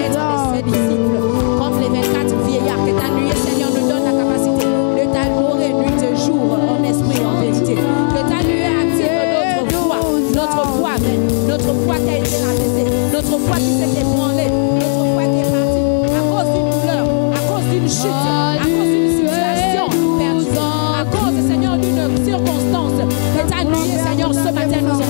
d'être ses disciples. Comme les 24 vieillards, que ta nuée, Seigneur, nous donne la capacité de t'adorer nuit et jour en esprit et en vérité. Que ta nuée attire notre foi même, notre foi qui a été rabaissée, notre foi qui s'est ébranlée, notre foi qui est partie à cause d'une douleur, à cause d'une chute, à cause d'une situation perdue, à cause, Seigneur, d'une circonstance. Que ta nuée, Seigneur, ce matin nous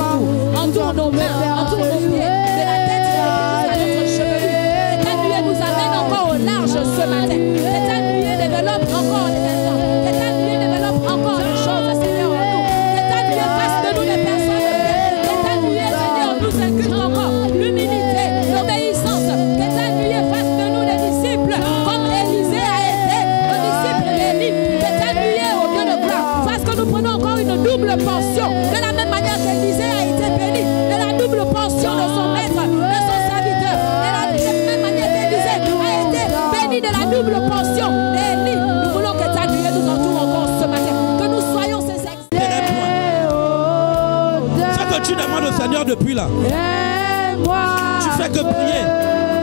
entoure nos mains, entoure nos pieds, de la tête à notre chevelu. Que ta nuée nous amène encore au large ce matin. Que ta nuée développe encore des personnes. Que ta nuée développe encore des choses, Seigneur, en nous. Que ta nuée fasse de nous des personnes de bien. Que ta nuée, Seigneur, nous inculque encore l'humilité, l'obéissance. Que ta nuée fasse de nous des disciples, comme Élisée a été le disciple d'Élie. Que ta nuée, au Dieu de gloire, fasse que nous prenons encore une double portion. De la même manière qu'Élisée a été béni, de la double portion de son maître, de son serviteur. De la même manière qu'Élisée a été béni de la double portion d'Élie. Nous voulons que ta nuée nous entoure encore ce matin. Que nous soyons ces exemples. Ce que tu demandes au Seigneur depuis là, tu fais que prier.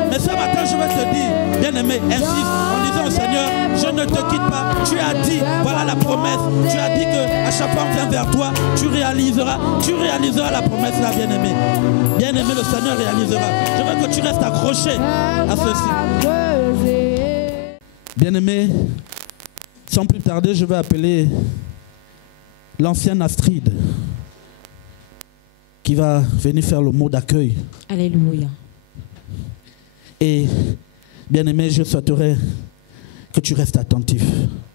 Mais ce matin, je vais te dire, bien-aimé, insiste en disant au Seigneur, je ne te quitte pas. Tu as dit, voilà la promesse. Tu as dit qu'à chaque fois qu'on vient vers toi, tu réaliseras la promesse là, bien-aimé. Bien-aimé, le Seigneur réalisera. Je veux que tu restes accroché à ceci. Bien-aimé, sans plus tarder, je vais appeler l'ancienne Astrid qui va venir faire le mot d'accueil. Alléluia. Et bien-aimé, je souhaiterais que tu restes attentif.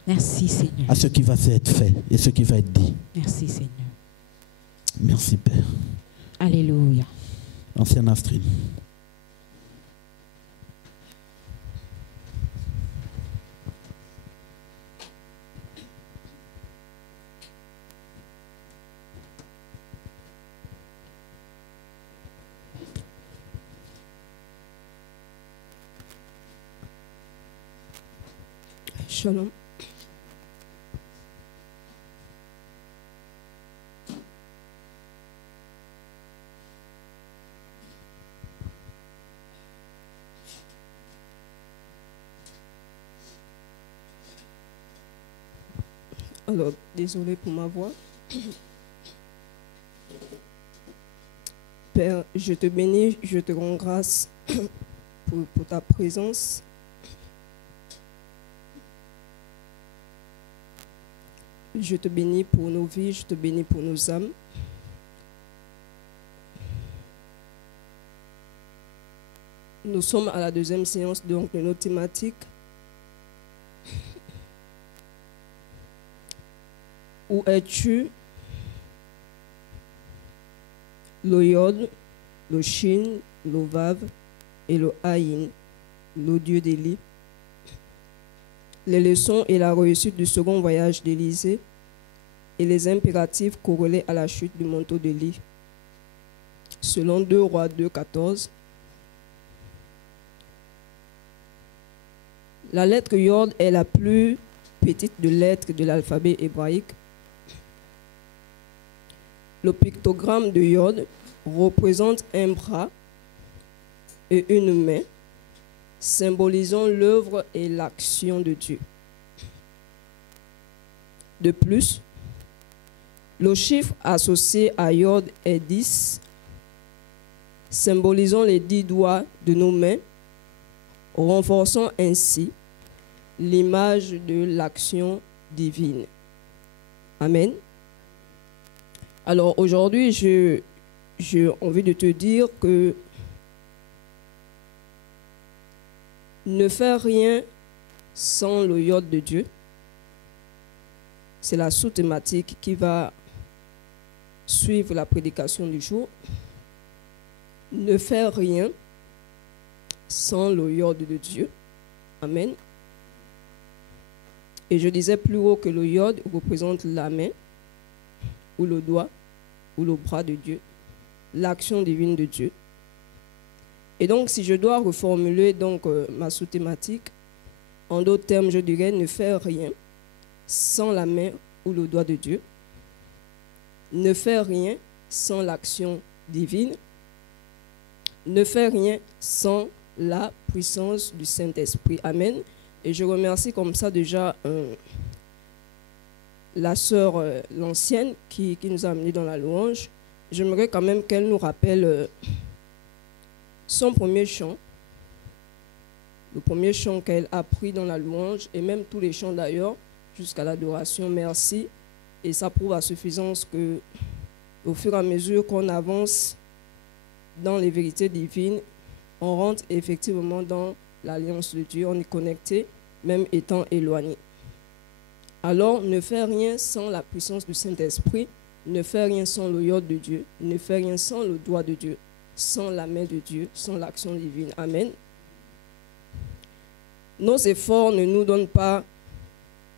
Merci, Seigneur. À ce qui va être fait et ce qui va être dit. Merci, Seigneur. Merci, Père. Alléluia. Ancienne Astrid. Shalom. Alors, désolé pour ma voix. Père, je te bénis, je te rends grâce pour ta présence. Je te bénis pour nos vies, je te bénis pour nos âmes. Nous sommes à la deuxième séance donc, de nos thématiques. Où es-tu? Le Yod, le Shin, le Vav et le Aïn, le Dieu d'Élie. Les leçons et la réussite du second voyage d'Élisée et les impératifs corrélés à la chute du manteau d'Élie. Selon 2 Rois 2, 14. La lettre Yod est la plus petite de lettres de l'alphabet hébraïque. Le pictogramme de Yod représente un bras et une main, symbolisant l'œuvre et l'action de Dieu. De plus, le chiffre associé à Yod est 10, symbolisant les 10 doigts de nos mains, renforçant ainsi l'image de l'action divine. Amen. Alors aujourd'hui, j'ai envie de te dire que ne faire rien sans le Yod de Dieu, c'est la sous-thématique qui va suivre la prédication du jour. Ne faire rien sans le Yod de Dieu. Amen. Et je disais plus haut que le Yod représente la main, ou le doigt, ou le bras de Dieu, l'action divine de Dieu. Et donc, si je dois reformuler donc, ma sous-thématique, en d'autres termes, je dirais ne faire rien sans la main ou le doigt de Dieu, ne faire rien sans l'action divine, ne faire rien sans la puissance du Saint-Esprit. Amen. Et je remercie comme ça déjà la sœur, l'ancienne, qui nous a amenés dans la louange. J'aimerais quand même qu'elle nous rappelle son premier chant, le premier chant qu'elle a pris dans la louange, et même tous les chants d'ailleurs, jusqu'à l'adoration. Merci. Et ça prouve à suffisance que, au fur et à mesure qu'on avance dans les vérités divines, on rentre effectivement dans l'alliance de Dieu, on est connecté, même étant éloigné. Alors, ne fais rien sans la puissance du Saint-Esprit, ne fais rien sans le yod de Dieu, ne fais rien sans le doigt de Dieu, sans la main de Dieu, sans l'action divine. Amen. Nos efforts ne nous donnent pas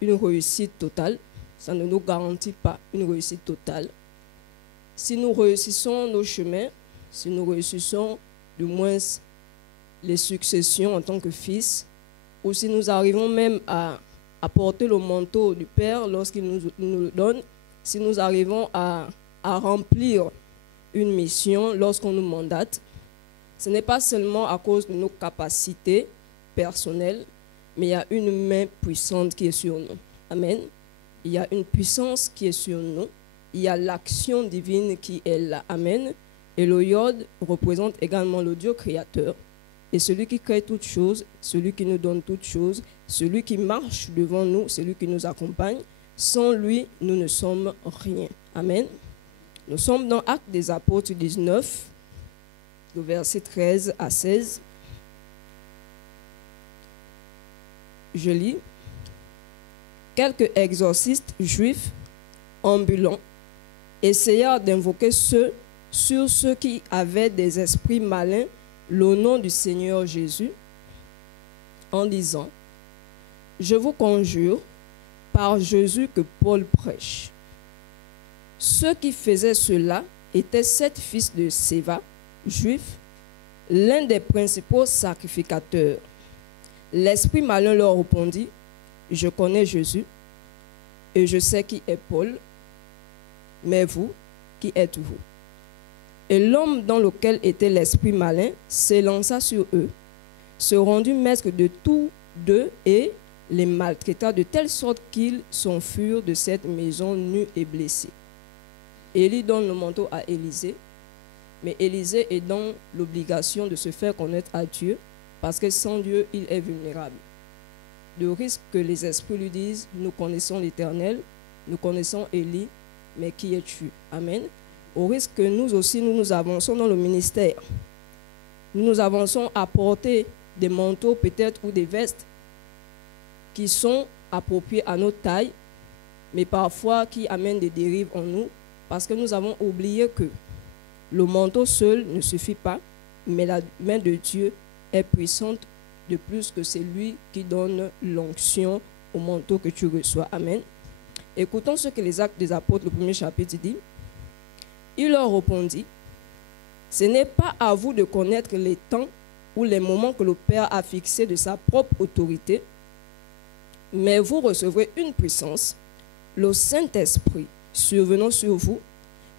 une réussite totale, ça ne nous garantit pas une réussite totale. Si nous réussissons nos chemins, si nous réussissons du moins les successions en tant que fils, ou si nous arrivons même à porter le manteau du Père lorsqu'il nous le donne, si nous arrivons à remplir une mission lorsqu'on nous mandate, ce n'est pas seulement à cause de nos capacités personnelles, mais il y a une main puissante qui est sur nous. Amen. Il y a une puissance qui est sur nous. Il y a l'action divine qui est là. Amen. Et le Yod représente également le Dieu créateur. Et celui qui crée toutes choses, celui qui nous donne toutes choses, celui qui marche devant nous, celui qui nous accompagne. Sans lui, nous ne sommes rien. Amen. Nous sommes dans Actes des Apôtres 19, le verset 13 à 16. Je lis. Quelques exorcistes juifs ambulants essayèrent d'invoquer sur ceux qui avaient des esprits malins le nom du Seigneur Jésus en disant: je vous conjure par Jésus que Paul prêche. Ceux qui faisaient cela étaient 7 fils de Séva, juifs, l'un des principaux sacrificateurs. L'esprit malin leur répondit: je connais Jésus et je sais qui est Paul, mais vous, qui êtes-vous? Et l'homme dans lequel était l'esprit malin s'élança sur eux, se rendit maître de tous deux et les maltraita de telle sorte qu'ils s'enfuirent de cette maison nus et blessés. Élie donne le manteau à Élisée, mais Élisée est dans l'obligation de se faire connaître à Dieu, parce que sans Dieu, il est vulnérable. Le risque que les esprits lui disent: nous connaissons l'Éternel, nous connaissons Élie, mais qui es-tu? Amen. Au risque que nous aussi, nous avançons dans le ministère. Nous avançons à porter des manteaux peut-être ou des vestes qui sont appropriés à notre taille, mais parfois qui amènent des dérives en nous, parce que nous avons oublié que le manteau seul ne suffit pas, mais la main de Dieu est puissante de plus que c'est lui qui donne l'onction au manteau que tu reçois. Amen. Écoutons ce que les Actes des Apôtres, le premier chapitre, dit. Il leur répondit: ce n'est pas à vous de connaître les temps ou les moments que le Père a fixés de sa propre autorité, mais vous recevrez une puissance, le Saint-Esprit survenant sur vous,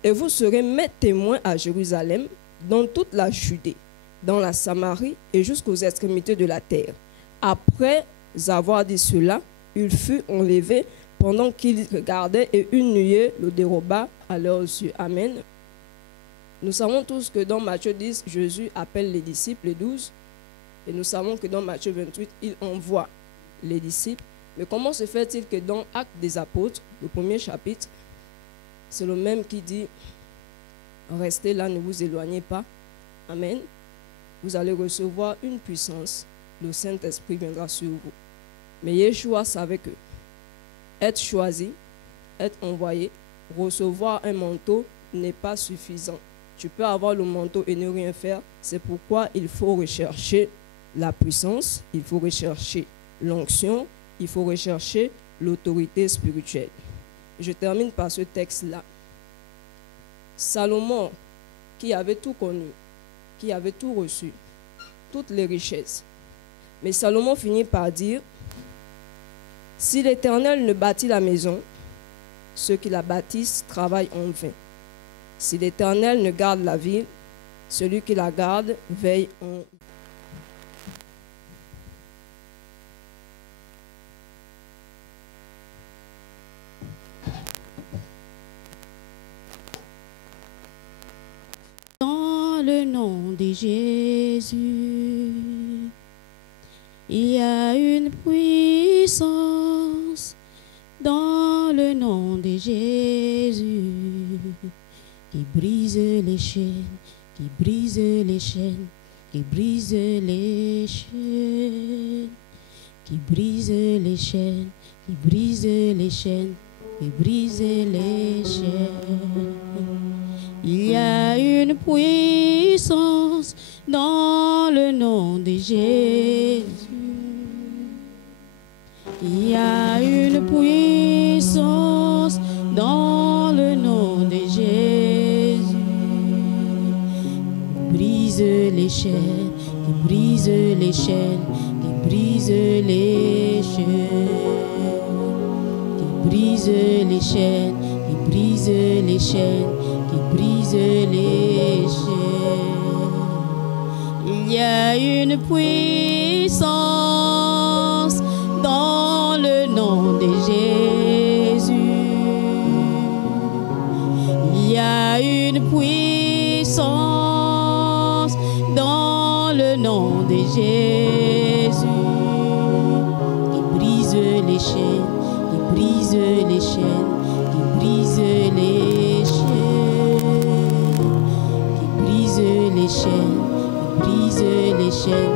et vous serez mes témoins à Jérusalem, dans toute la Judée, dans la Samarie et jusqu'aux extrémités de la terre. Après avoir dit cela, il fut enlevé pendant qu'ils regardaient, et une nuée le déroba à leurs yeux. Amen. Nous savons tous que dans Matthieu 10, Jésus appelle les disciples, les 12, et nous savons que dans Matthieu 28, il envoie les disciples. Mais comment se fait-il que dans Actes des Apôtres, le premier chapitre, c'est le même qui dit: restez là, ne vous éloignez pas. Amen. Vous allez recevoir une puissance, le Saint-Esprit viendra sur vous. Mais Yeshua savait que être choisi, être envoyé, recevoir un manteau n'est pas suffisant. Tu peux avoir le manteau et ne rien faire. C'est pourquoi il faut rechercher la puissance, il faut rechercher l'onction, il faut rechercher l'autorité spirituelle. Je termine par ce texte-là. Salomon, qui avait tout connu, qui avait tout reçu, toutes les richesses. Mais Salomon finit par dire: si l'Éternel ne bâtit la maison, ceux qui la bâtissent travaillent en vain. Si l'Éternel ne garde la ville, celui qui la garde veille en vain. le nom de Jésus, il y a une puissance dans le nom de Jésus qui brise les chaînes, qui brise les chaînes, qui brise les chaînes, qui brise les chaînes, qui brise les chaînes, qui brise les chaînes. Il y a une puissance dans le nom de Jésus. Il y a une puissance dans le nom de Jésus. Qui brise les chaînes, qui brise les chaînes, qui brise les chaînes, qui brise les chaînes, qui brise les chaînes, qui brise les chaînes. Il y a une puissance dans le nom de Jésus. Il y a une puissance dans le nom de Jésus qui brise les chaînes, qui brise les chaînes, qui brise les chaînes, qui brise les chaînes, qui brise les chaînes,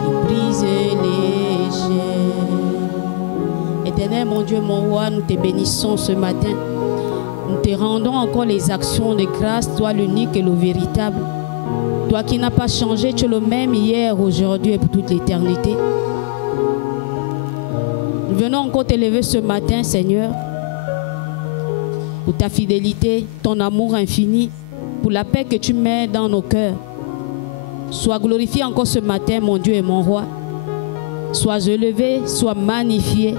qui brise les chaînes. Éternel, mon Dieu, mon roi, nous te bénissons ce matin. Nous te rendons encore les actions de grâce, toi l'unique et le véritable. Toi qui n'as pas changé, tu es le même hier, aujourd'hui et pour toute l'éternité. Nous venons encore t'élever ce matin, Seigneur, pour ta fidélité, ton amour infini, pour la paix que tu mets dans nos cœurs. Sois glorifié encore ce matin, mon Dieu et mon roi. Sois élevé, sois magnifié.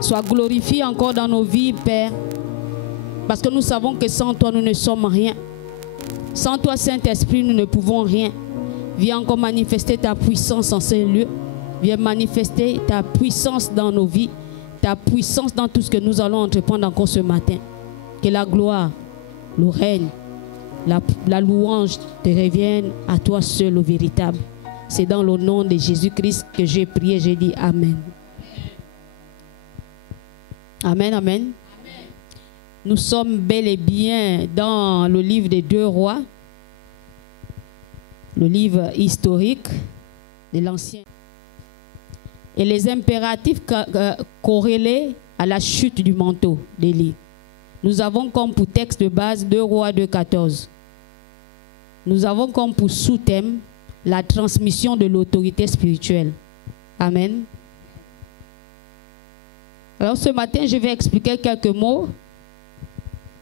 Sois glorifié encore dans nos vies, Père. Parce que nous savons que sans toi, nous ne sommes rien. Sans toi, Saint-Esprit, nous ne pouvons rien. Viens encore manifester ta puissance en ces lieux. Viens manifester ta puissance dans nos vies. Ta puissance dans tout ce que nous allons entreprendre encore ce matin. Que la gloire, le règne, la louange te revienne à toi seul, au véritable. C'est dans le nom de Jésus-Christ que j'ai prié, j'ai dit Amen. Amen, amen. Nous sommes bel et bien dans le livre des 2 rois, le livre historique de l'Ancien. Et les impératifs corrélés à la chute du manteau d'Élie. Nous avons comme pour texte de base 2 rois 2,14. Nous avons comme pour sous-thème la transmission de l'autorité spirituelle. Amen. Alors ce matin, je vais expliquer quelques mots.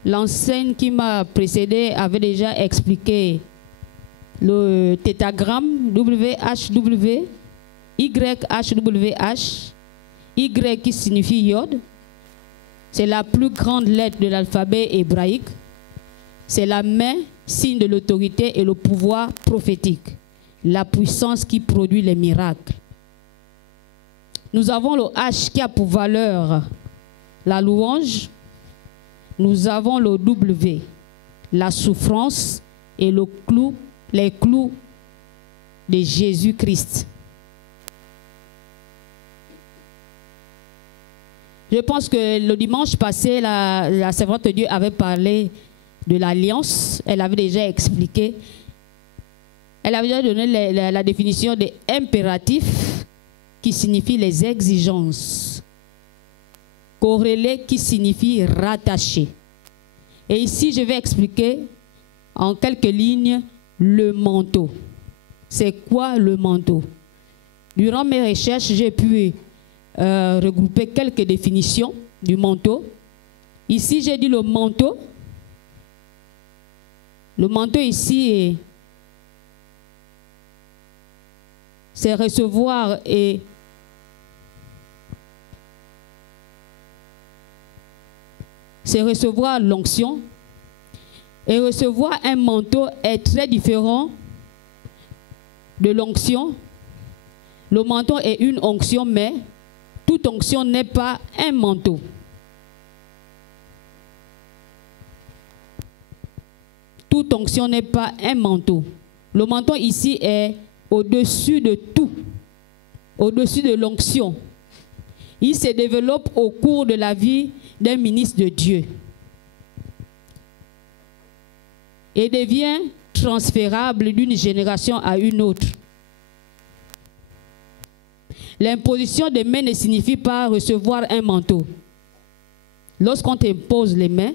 L'enseigne qui m'a précédé avait déjà expliqué le tétragramme WHW, YHWH, Y qui signifie Yod. C'est la plus grande lettre de l'alphabet hébraïque. C'est la main, signe de l'autorité et le pouvoir prophétique. La puissance qui produit les miracles. Nous avons le H qui a pour valeur la louange. Nous avons le W, la souffrance et le clou, les clous de Jésus-Christ. Je pense que le dimanche passé, la servante de Dieu avait parlé de l'alliance. Elle avait déjà expliqué. Elle avait déjà donné la définition des impératifs qui signifie les exigences. Corrélé qui signifie rattaché. Et ici, je vais expliquer en quelques lignes le manteau. C'est quoi le manteau? Durant mes recherches, j'ai pu regrouper quelques définitions du manteau. Ici, j'ai dit le manteau. Le manteau ici, c'est recevoir et c'est recevoir l'onction. Et recevoir un manteau est très différent de l'onction. Le manteau est une onction, mais toute onction n'est pas un manteau. toute onction n'est pas un manteau. Le manteau ici est au-dessus de tout, au-dessus de l'onction. Il se développe au cours de la vie d'un ministre de Dieu et devient transférable d'une génération à une autre. L'imposition des mains ne signifie pas recevoir un manteau. Lorsqu'on t'impose les mains,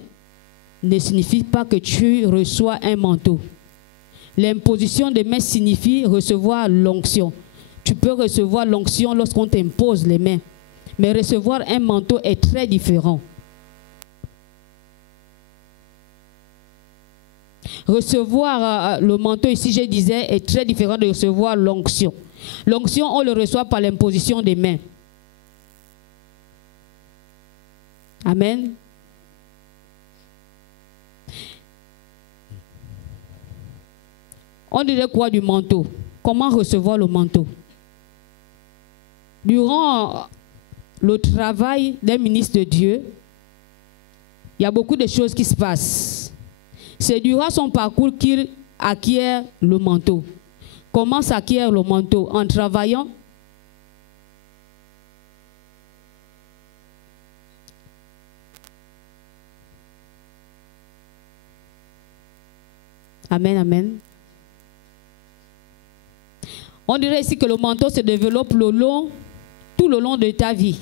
ne signifie pas que tu reçois un manteau. L'imposition des mains signifie recevoir l'onction. Tu peux recevoir l'onction lorsqu'on t'impose les mains. Mais recevoir un manteau est très différent. Recevoir le manteau ici, je disais, est très différent de recevoir l'onction. L'onction, on le reçoit par l'imposition des mains. Amen. On dirait quoi du manteau? Comment recevoir le manteau? Durant le travail d'un ministre de Dieu, il y a beaucoup de choses qui se passent. C'est durant son parcours qu'il acquiert le manteau. Comment s'acquiert le manteau? En travaillant. Amen, amen. On dirait ici que le manteau se développe tout le long de ta vie.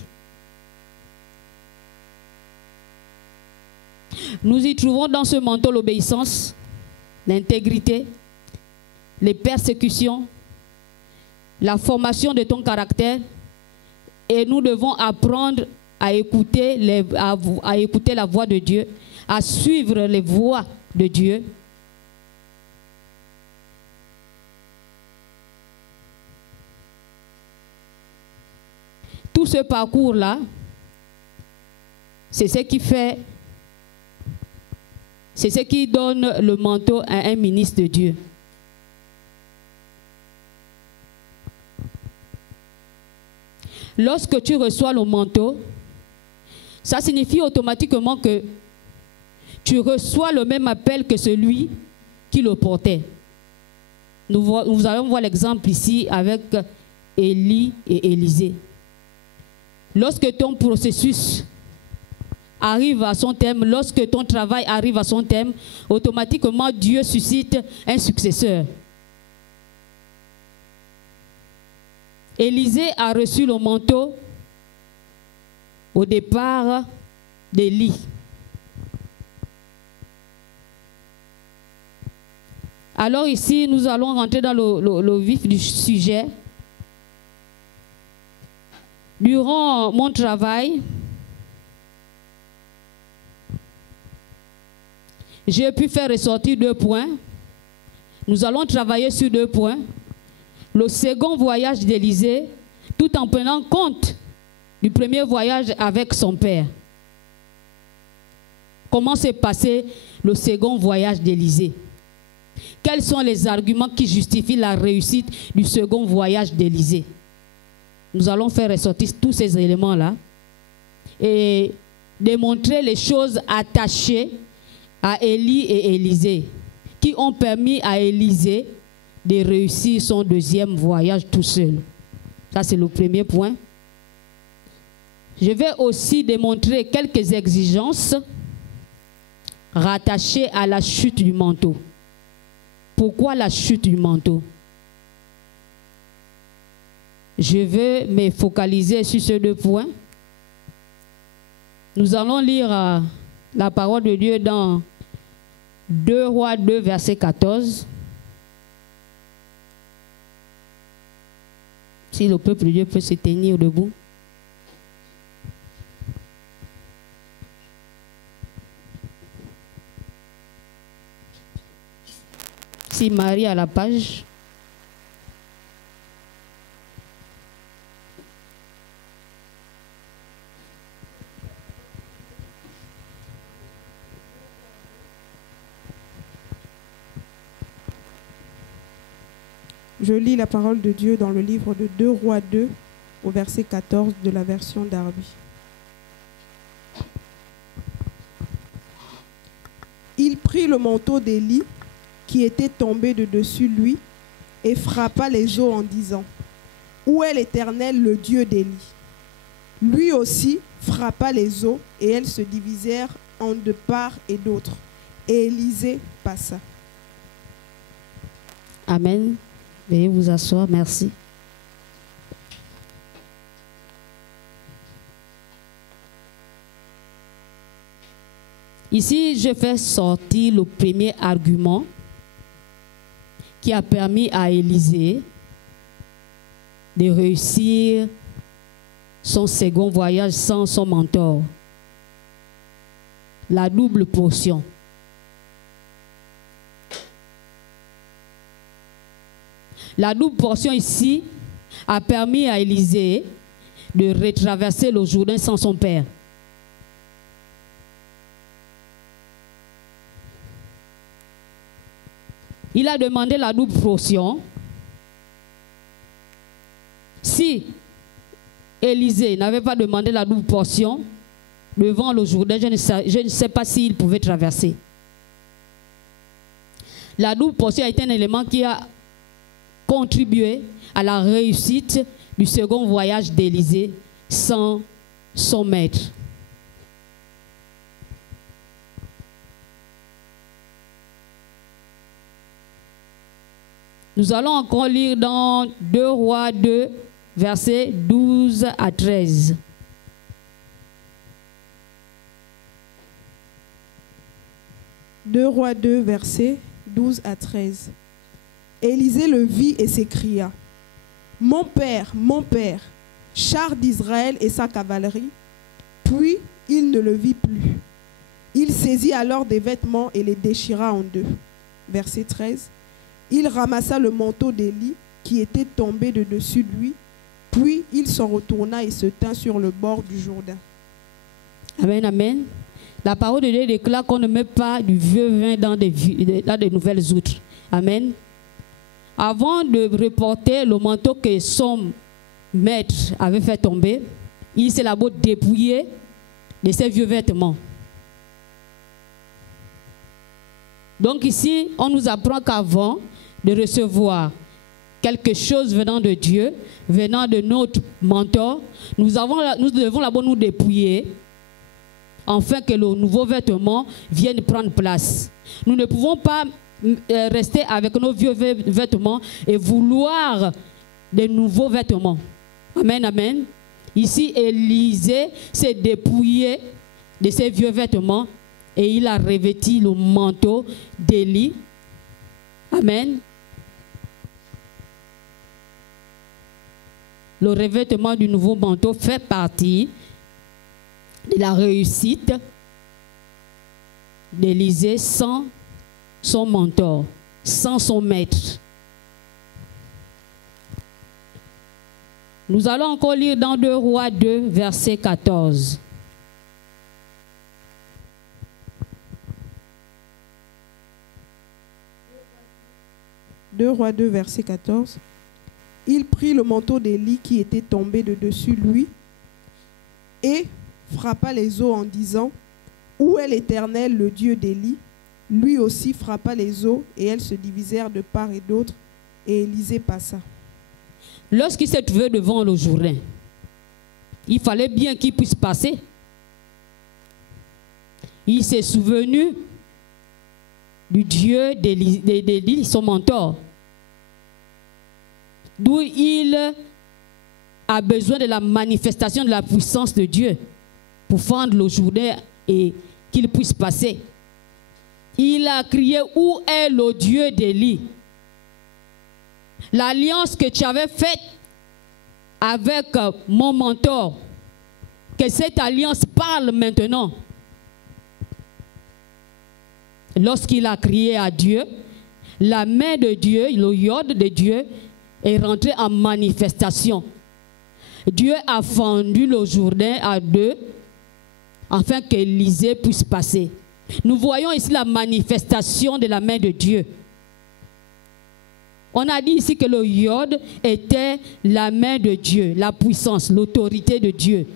Nous y trouvons dans ce manteau l'obéissance, l'intégrité, les persécutions, la formation de ton caractère, et nous devons apprendre à écouter la voix de Dieu, à suivre les voies de Dieu. Tout ce parcours-là, c'est ce qui donne le manteau à un ministre de Dieu. Lorsque tu reçois le manteau, ça signifie automatiquement que tu reçois le même appel que celui qui le portait. Nous allons voir l'exemple ici avec Élie et Élisée. Lorsque ton processus arrive à son terme, lorsque ton travail arrive à son terme, automatiquement Dieu suscite un successeur. Élisée a reçu le manteau au départ d'Élie. Alors ici, nous allons rentrer dans le vif du sujet. Durant mon travail, j'ai pu faire ressortir 2 points. Nous allons travailler sur 2 points. Le second voyage d'Élisée, tout en prenant compte du premier voyage avec son père. Comment s'est passé le second voyage d'Élisée? Quels sont les arguments qui justifient la réussite du second voyage d'Élisée? Nous allons faire ressortir tous ces éléments-là et démontrer les choses attachées à Élie et Élisée qui ont permis à Élisée de réussir son deuxième voyage tout seul. Ça, c'est le premier point. Je vais aussi démontrer quelques exigences rattachées à la chute du manteau. Pourquoi la chute du manteau? Je veux me focaliser sur ces 2 points. Nous allons lire la parole de Dieu dans 2 Rois 2, verset 14. Si le peuple de Dieu peut se tenir debout. Si Marie à la page. Je lis la parole de Dieu dans le livre de 2 Rois 2, au verset 14 de la version Darby. Il prit le manteau d'Élie qui était tombé de dessus lui et frappa les eaux en disant, « Où est l'Éternel, le Dieu d'Élie ?» Lui aussi frappa les eaux et elles se divisèrent en de part et d'autre. Et Élisée passa. Amen. Veuillez vous asseoir, merci. Ici, je fais sortir le premier argument qui a permis à Élisée de réussir son second voyage sans son mentor. La double portion. La double portion ici a permis à Élisée de retraverser le Jourdain sans son père. Il a demandé la double portion. Si Élisée n'avait pas demandé la double portion devant le Jourdain, je ne sais pas s'il pouvait traverser. La double portion a été un élément qui a contribué à la réussite du second voyage d'Élisée sans son maître. Nous allons encore lire dans 2 Rois 2, versets 12 à 13. Deux Rois 2, versets 12 à 13. Élisée le vit et s'écria, « Mon père, char d'Israël et sa cavalerie. » Puis il ne le vit plus. Il saisit alors des vêtements et les déchira en deux. Verset 13. Il ramassa le manteau d'Élie qui était tombé de dessus lui, puis il s'en retourna et se tint sur le bord du Jourdain. Amen, amen. La parole de Dieu déclare qu'on ne met pas du vieux vin dans des nouvelles outres. Amen. Avant de reporter le manteau que son maître avait fait tomber, il s'est d'abord dépouillé de ses vieux vêtements. Donc ici, on nous apprend qu'avant de recevoir quelque chose venant de Dieu, venant de notre mentor, nous devons d'abord nous dépouiller afin que le nouveau vêtement vienne prendre place. Nous ne pouvons pas rester avec nos vieux vêtements et vouloir de nouveaux vêtements. Amen, amen. Ici, Élisée s'est dépouillé de ses vieux vêtements et il a revêti le manteau d'Élie. Amen. Le revêtement du nouveau manteau fait partie de la réussite d'Élisée sans son mentor, sans son maître. Nous allons encore lire dans 2 Rois 2, verset 14. Deux Rois 2, verset 14. Il prit le manteau d'Élie qui était tombé de dessus lui et frappa les eaux en disant, « Où est l'Éternel, le Dieu d'Élie ?» Lui aussi frappa les eaux et elles se divisèrent de part et d'autre et Élisée passa. Lorsqu'il s'est trouvé devant le Jourdain, il fallait bien qu'il puisse passer. Il s'est souvenu du Dieu d'Élie, son mentor, d'où il a besoin de la manifestation de la puissance de Dieu pour fendre le Jourdain et qu'il puisse passer. Il a crié, « Où est le Dieu d'Élie ?» L'alliance que tu avais faite avec mon mentor, que cette alliance parle maintenant. Lorsqu'il a crié à Dieu, la main de Dieu, le iode de Dieu, est rentré en manifestation. Dieu a fendu le Jourdain à deux afin qu'Élisée puisse passer. Nous voyons ici la manifestation de la main de Dieu. On a dit ici que le iode était la main de Dieu, la puissance, l'autorité de Dieu.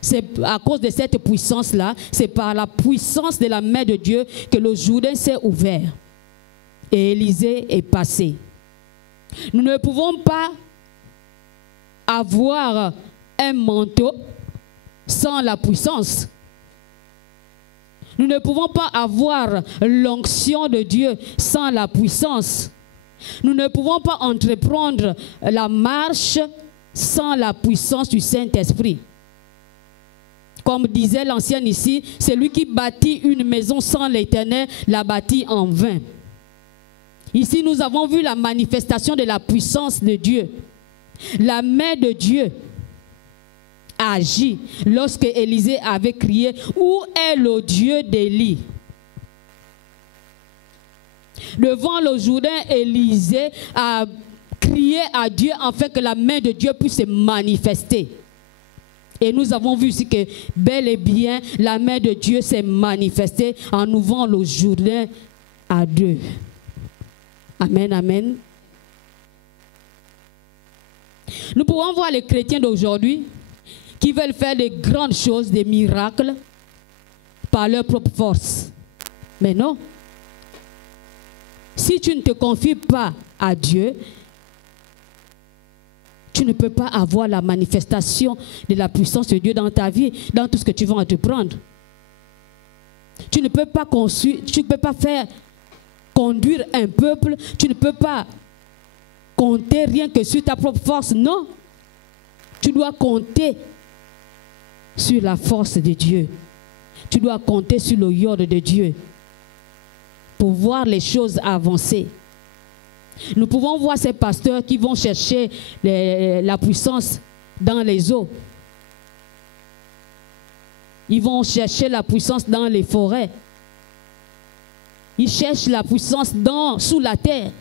C'est à cause de cette puissance-là, c'est par la puissance de la main de Dieu que le Jourdain s'est ouvert. et Élisée est passé. Nous ne pouvons pas avoir un manteau sans la puissance. Nous ne pouvons pas avoir l'onction de Dieu sans la puissance. Nous ne pouvons pas entreprendre la marche sans la puissance du Saint-Esprit. Comme disait l'ancienne ici, celui qui bâtit une maison sans l'Éternel la bâtit en vain. Ici, nous avons vu la manifestation de la puissance de Dieu. La main de Dieu agit lorsque Élisée avait crié « Où est le Dieu d'Élie » Devant le Jourdain, Élisée a crié à Dieu afin que la main de Dieu puisse se manifester. Et nous avons vu ici que bel et bien la main de Dieu s'est manifestée en ouvrant le Jourdain à deux. Amen, amen. Nous pouvons voir les chrétiens d'aujourd'hui qui veulent faire de grandes choses, des miracles, par leur propre force. Mais non. Si tu ne te confies pas à Dieu, tu ne peux pas avoir la manifestation de la puissance de Dieu dans ta vie, dans tout ce que tu vas entreprendre. Tu ne peux pas faire conduire un peuple, tu ne peux pas compter rien que sur ta propre force, non. Tu dois compter sur la force de Dieu. Tu dois compter sur le yord de Dieu pour voir les choses avancer. Nous pouvons voir ces pasteurs qui vont chercher la puissance dans les eaux. Ils vont chercher la puissance dans les forêts. Ils cherchent la puissance sous la terre.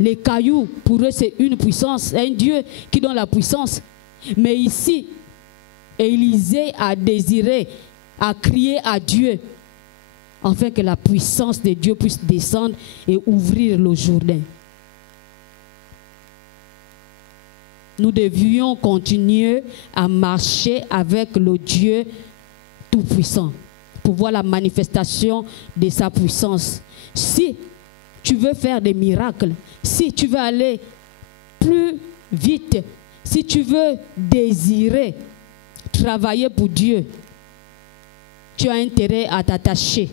Les cailloux, pour eux, c'est une puissance, un Dieu qui donne la puissance. Mais ici, Élisée a désiré, a crié à Dieu, afin que la puissance de Dieu puisse descendre et ouvrir le Jourdain. Nous devions continuer à marcher avec le Dieu Tout-Puissant pour voir la manifestation de sa puissance. Si tu veux faire des miracles, si tu veux aller plus vite, si tu veux désirer travailler pour Dieu, tu as intérêt à t'attacher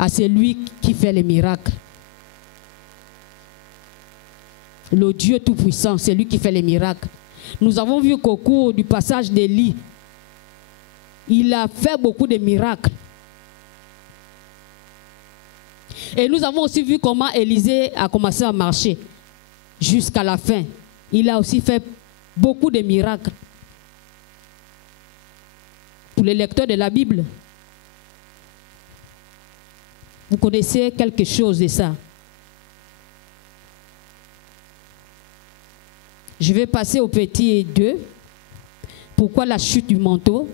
à celui qui fait les miracles. Le Dieu Tout-Puissant, c'est lui qui fait les miracles. Nous avons vu qu'au cours du passage d'Élie, il a fait beaucoup de miracles. Et nous avons aussi vu comment Élisée a commencé à marcher jusqu'à la fin. Il a aussi fait beaucoup de miracles. Pour les lecteurs de la Bible, vous connaissez quelque chose de ça. Je vais passer au petit 2. Pourquoi la chute du manteau?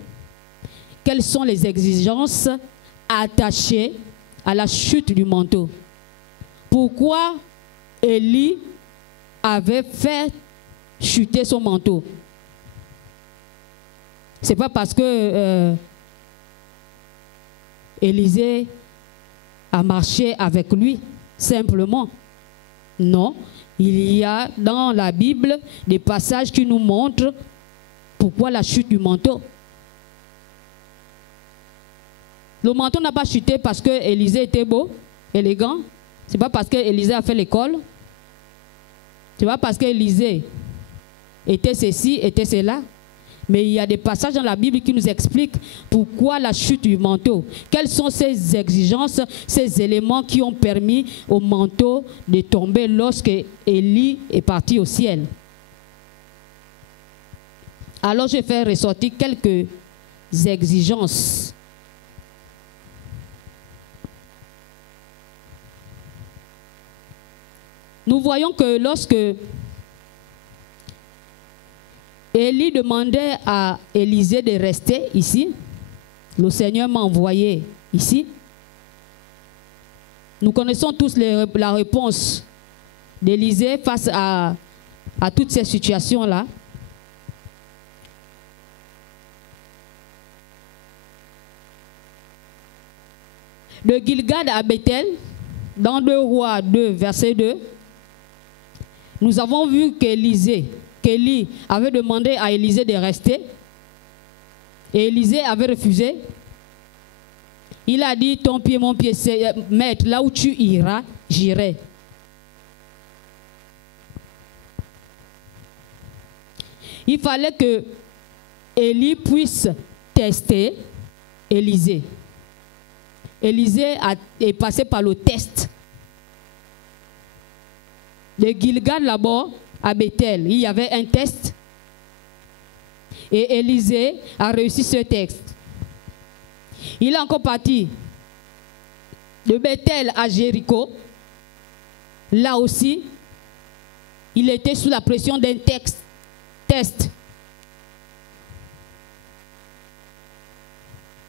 Quelles sont les exigences attachées à la chute du manteau? Pourquoi Élie avait fait chuter son manteau? Ce n'est pas parce que Élisée a marché avec lui, simplement. Non, il y a dans la Bible des passages qui nous montrent pourquoi la chute du manteau. Le manteau n'a pas chuté parce que Élisée était beau, élégant. Ce n'est pas parce que Élisée a fait l'école. Ce n'est pas parce que Élisée était ceci, était cela. Mais il y a des passages dans la Bible qui nous expliquent pourquoi la chute du manteau. Quelles sont ces exigences, ces éléments qui ont permis au manteau de tomber lorsque Élie est parti au ciel. Alors je vais faire ressortir quelques exigences. Nous voyons que lorsque Élie demandait à Élisée de rester ici, le Seigneur m'a envoyé ici. Nous connaissons tous la réponse d'Élisée face à toutes ces situations-là. De Gilgad à Bethel, dans 2 Rois 2, verset 2, nous avons vu qu'Élie avait demandé à Élisée de rester. Et Élisée avait refusé. Il a dit, ton pied, mon pied, maître, là où tu iras, j'irai. Il fallait que Élie puisse tester Élisée. Élisée est passé par le test. De Gilgal là-bas à Bethel, il y avait un test. Et Élisée a réussi ce test. Il est encore parti de Bethel à Jéricho. Là aussi, il était sous la pression d'un test.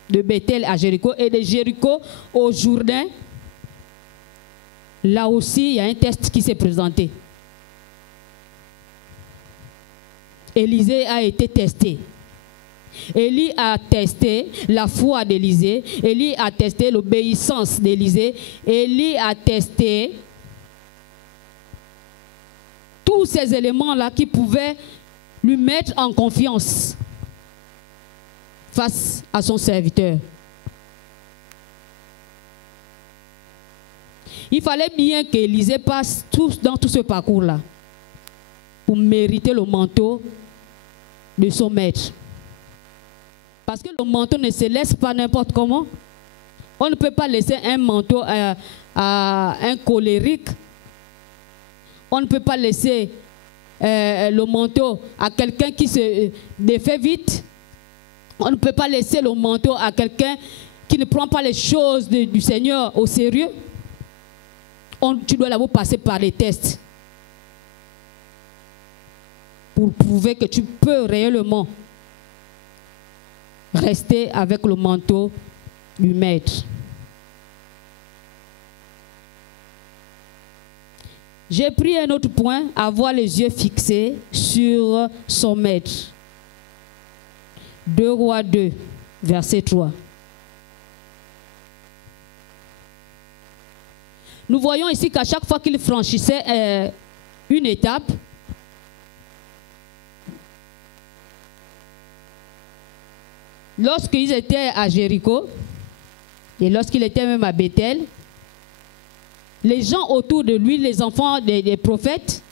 De Bethel à Jéricho et de Jéricho au Jourdain. Là aussi, il y a un test qui s'est présenté. Élisée a été testé. Élie a testé la foi d'Élisée. Élie a testé l'obéissance d'Élisée. Élie a testé tous ces éléments-là qui pouvaient lui mettre en confiance face à son serviteur. Il fallait bien qu'Élisée passe dans tout ce parcours-là pour mériter le manteau de son maître. Parce que le manteau ne se laisse pas n'importe comment. On ne peut pas laisser un manteau à un colérique. On ne peut pas laisser le manteau à quelqu'un qui se défait vite. On ne peut pas laisser le manteau à quelqu'un qui ne prend pas les choses du Seigneur au sérieux. Tu dois d'abord passer par les tests pour prouver que tu peux réellement rester avec le manteau du maître. J'ai pris un autre point, avoir les yeux fixés sur son maître. 2 Rois 2, verset 3. Nous voyons ici qu'à chaque fois qu'il franchissait une étape, lorsqu'ils étaient à Jéricho et lorsqu'il était même à Bethel, les gens autour de lui, les enfants des prophètes,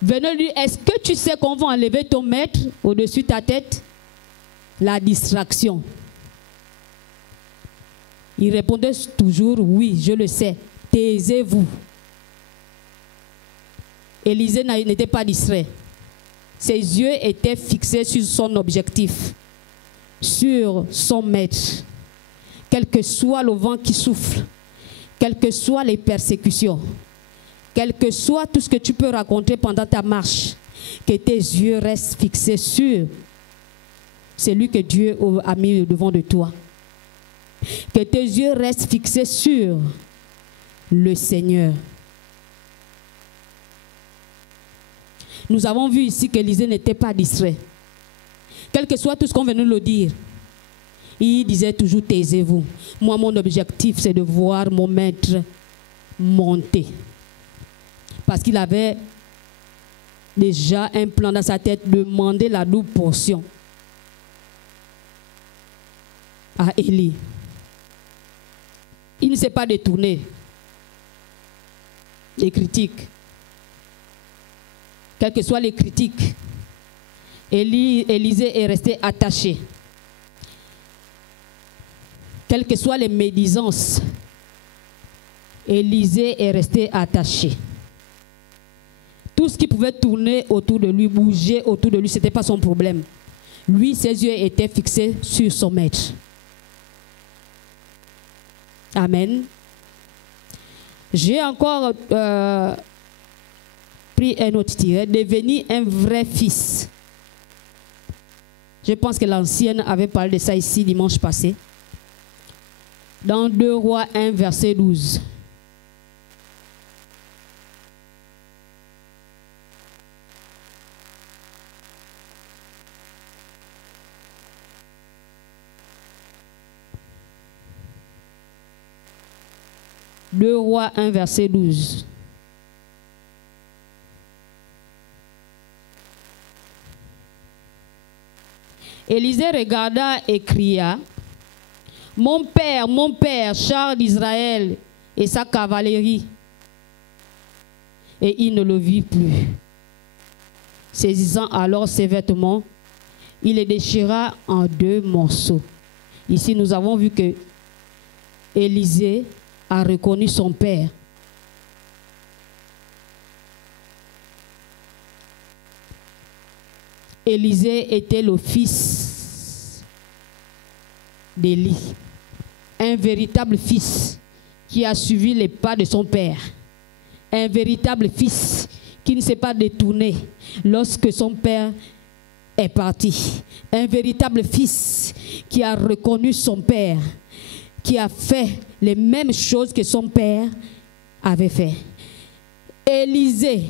venaient lui dire, est-ce que tu sais qu'on va enlever ton maître au-dessus de ta tête? La distraction. Il répondait toujours, oui, je le sais, taisez-vous. Élisée n'était pas distrait. Ses yeux étaient fixés sur son objectif, sur son maître. Quel que soit le vent qui souffle, quelles que soient les persécutions, quel que soit tout ce que tu peux raconter pendant ta marche, que tes yeux restent fixés sur celui que Dieu a mis devant de toi. Que tes yeux restent fixés sur le Seigneur. Nous avons vu ici qu'Élisée n'était pas distrait. Quel que soit tout ce qu'on vient de le dire, il disait toujours, taisez-vous. Moi, mon objectif, c'est de voir mon maître monter. Parce qu'il avait déjà un plan dans sa tête, demander la double portion à Élie. Il ne s'est pas détourné des critiques. Quelles que soient les critiques, Élisée est resté attaché. Quelles que soient les médisances, Élisée est resté attaché. Tout ce qui pouvait tourner autour de lui, bouger autour de lui, ce n'était pas son problème. Lui, ses yeux étaient fixés sur son maître. Amen. J'ai encore pris un autre tiret, devenir un vrai fils. Je pense que l'ancienne avait parlé de ça ici dimanche passé. Dans 2 Rois 1, verset 12. 2 Rois 1, verset 12. Élisée regarda et cria, mon père, char d'Israël et sa cavalerie. Et il ne le vit plus. Saisissant alors ses vêtements, il les déchira en 2 morceaux. Ici, nous avons vu que Élisée a reconnu son père. Élisée était le fils d'Élie, un véritable fils qui a suivi les pas de son père, un véritable fils qui ne s'est pas détourné lorsque son père est parti, un véritable fils qui a reconnu son père, qui a fait les mêmes choses que son père avait fait. Élisée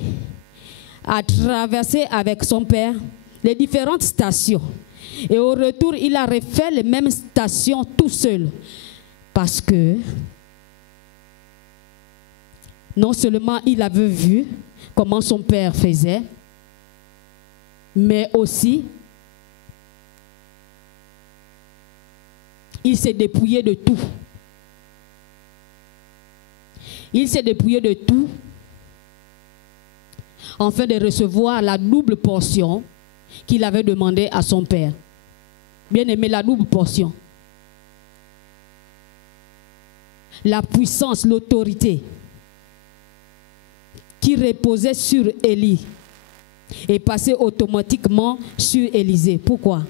a traversé avec son père les différentes stations. Et au retour, il a refait les mêmes stations tout seul. Parce que non seulement il avait vu comment son père faisait, mais aussi il s'est dépouillé de tout. Il s'est dépouillé de tout afin de recevoir la double portion qu'il avait demandé à son père. Bien aimé, la double portion. La puissance, l'autorité qui reposait sur Élie est passée automatiquement sur Élisée. Pourquoi?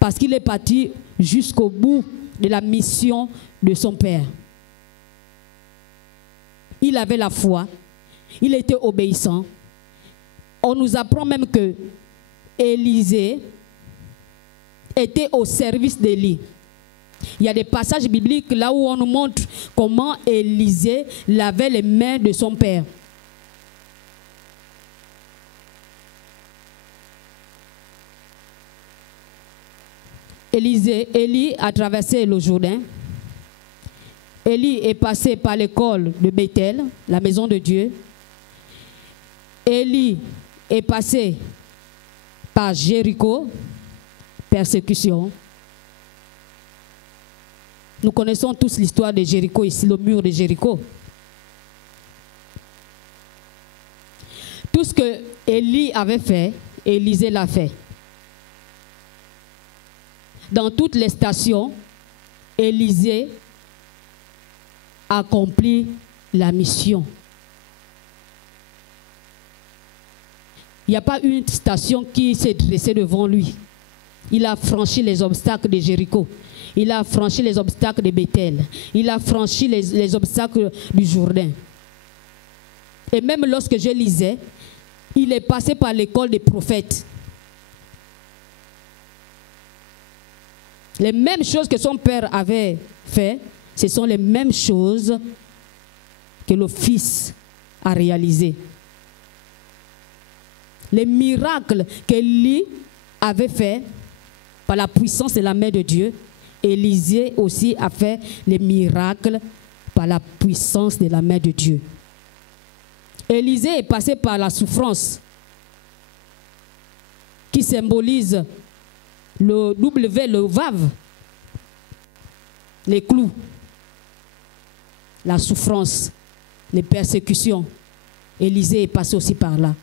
Parce qu'il est parti jusqu'au bout de la mission de son père. Il avait la foi, il était obéissant. On nous apprend même que Élisée était au service d'Élie. Il y a des passages bibliques là où on nous montre comment Élisée lavait les mains de son père. Élie a traversé le Jourdain. Élie est passé par l'école de Bethel, la maison de Dieu. Élie est passé par Jéricho, persécution. Nous connaissons tous l'histoire de Jéricho ici, le mur de Jéricho. Tout ce que Élie avait fait, Élisée l'a fait. Dans toutes les stations, Élisée accomplit la mission. Il n'y a pas une station qui s'est dressée devant lui. Il a franchi les obstacles de Jéricho. Il a franchi les obstacles de Bethel. Il a franchi les obstacles du Jourdain. Et même lorsque je lisais, il est passé par l'école des prophètes. Les mêmes choses que son père avait fait, ce sont les mêmes choses que le fils a réalisées. Les miracles qu'Élie avait fait par la puissance de la main de Dieu, Élisée aussi a fait les miracles par la puissance de la main de Dieu. Élisée est passé par la souffrance qui symbolise le W, le Vav, les clous, la souffrance, les persécutions. Élisée est passé aussi par là.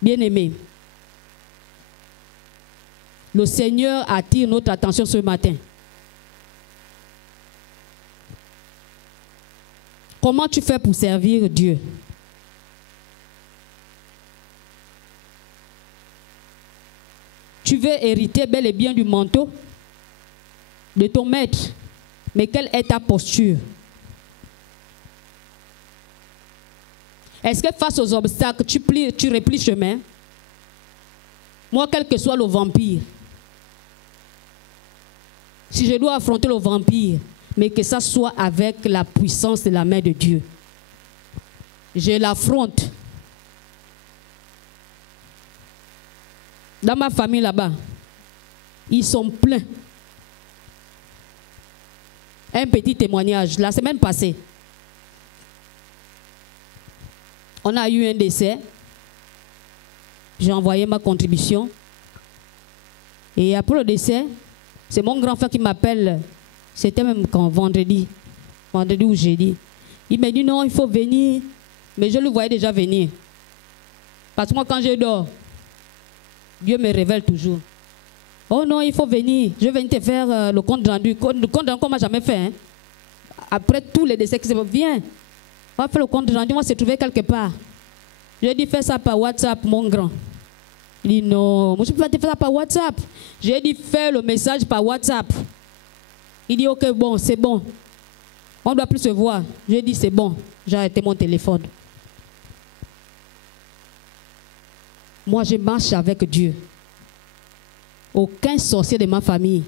Bien-aimés, le Seigneur attire notre attention ce matin. Comment tu fais pour servir Dieu? Tu veux hériter bel et bien du manteau de ton maître, mais quelle est ta posture? Est-ce que face aux obstacles, tu replies chemin? Moi, quel que soit le vampire, si je dois affronter le vampire, mais que ça soit avec la puissance de la main de Dieu, je l'affronte. Dans ma famille là-bas, ils sont pleins. un petit témoignage. La semaine passée, on a eu un décès. J'ai envoyé ma contribution. Et après le décès, c'est mon grand frère qui m'appelle. C'était même quand vendredi ou jeudi. Il m'a dit non, il faut venir. Mais je le voyais déjà venir. Parce que moi, quand je dors, Dieu me révèle toujours. Oh non, il faut venir. Je vais venir te faire le compte rendu. Le compte rendu qu'on m'a jamais fait. Hein. Après tous les décès qui se font, viens. On va faire le compte rendu. Moi, c'est trouvé quelque part. Je lui ai dit, fais ça par WhatsApp, mon grand. Il dit, non, moi, je ne peux pas te faire ça par WhatsApp. J'ai dit, fais le message par WhatsApp. Il dit, ok, bon, c'est bon. On ne doit plus se voir. J'ai dit, c'est bon. J'ai arrêté mon téléphone. Moi, je marche avec Dieu. Aucun sorcier de ma famille,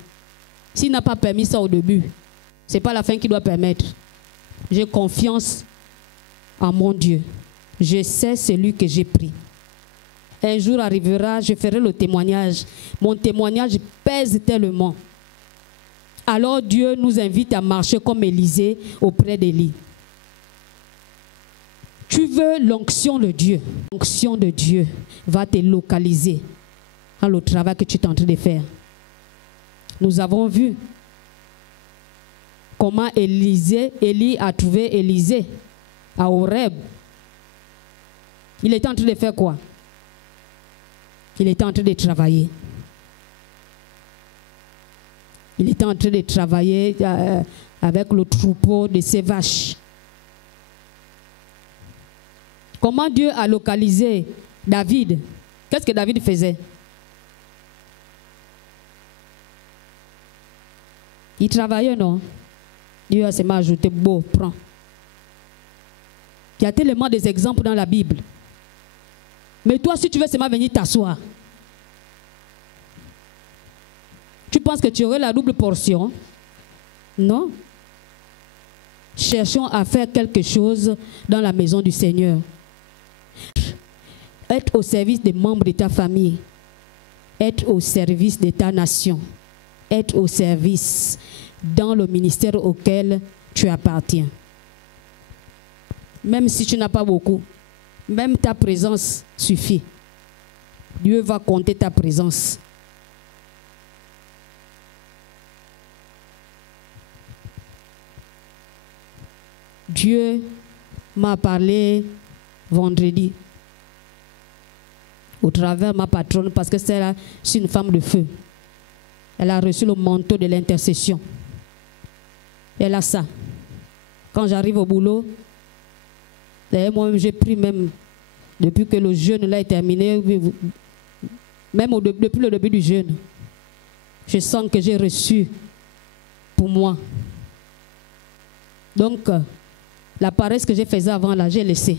s'il n'a pas permis ça au début, ce n'est pas la fin qui doit permettre. J'ai confiance en mon Dieu. Je sais celui que j'ai pris. Un jour arrivera, je ferai le témoignage. Mon témoignage pèse tellement. Alors Dieu nous invite à marcher comme Élisée auprès d'Élie. Tu veux l'onction de Dieu. L'onction de Dieu va te localiser dans le travail que tu es en train de faire. Nous avons vu comment Élie a trouvé Élisée à Horeb. Il était en train de faire quoi? Il était en train de travailler. Il était en train de travailler avec le troupeau de ses vaches. Comment Dieu a localisé David? Qu'est-ce que David faisait? Il travaillait, non? Dieu a seulement ajouté, beau, prends. Il y a tellement des exemples dans la Bible. Mais toi, si tu veux seulement venir t'asseoir, tu penses que tu aurais la double portion? Non. Cherchons à faire quelque chose dans la maison du Seigneur. Être au service des membres de ta famille. Être au service de ta nation. Être au service dans le ministère auquel tu appartiens. Même si tu n'as pas beaucoup, même ta présence suffit. Dieu va compter ta présence. Dieu m'a parlé vendredi au travers de ma patronne parce que c'est une femme de feu. Elle a reçu le manteau de l'intercession. Elle a ça. Quand j'arrive au boulot, moi-même j'ai pris même, depuis que le jeûne là est terminé, même depuis le début du jeûne, je sens que j'ai reçu pour moi. Donc, la paresse que j'ai faisais avant là, j'ai laissé.